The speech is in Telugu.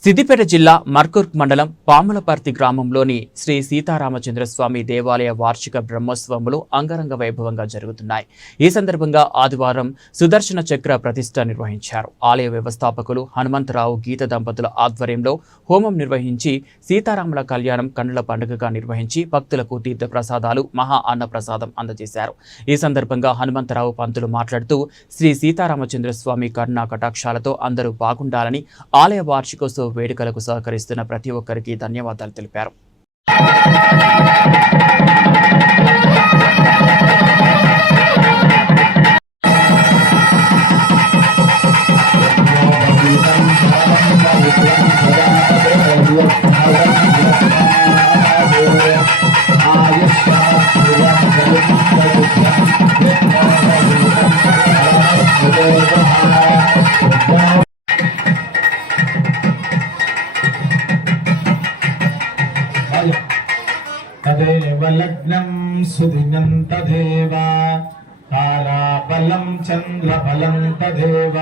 సిద్దిపేట జిల్లా మర్కూర్క్ మండలం పాములపర్తి గ్రామంలోని శ్రీ సీతారామచంద్రస్వామి దేవాలయ వార్షిక బ్రహ్మోత్సవములు అంగరంగ వైభవంగా జరుగుతున్నాయి. ఈ సందర్భంగా ఆదివారం సుదర్శన చక్ర ప్రతిష్ఠ నిర్వహించారు. ఆలయ వ్యవస్థాపకులు హనుమంతరావు గీత దంపతుల ఆధ్వర్యంలో హోమం నిర్వహించి సీతారాముల కళ్యాణం కన్నుల పండుగగా నిర్వహించి భక్తులకు తీర్థ ప్రసాదాలు మహా అన్న ప్రసాదం అందజేశారు. ఈ సందర్భంగా హనుమంతరావు పంతులు మాట్లాడుతూ శ్రీ సీతారామచంద్రస్వామి కరుణా కటాక్షాలతో అందరూ బాగుండాలని ఆలయ వార్షికోత్సవ వేడుకలకు సహకరిస్తున్న ప్రతి ఒక్కరికి ధన్యవాదాలు తెలిపారు. तदेव लग्नं सुदिनं तदेव ताराबलं चन्द्रबलं तदेव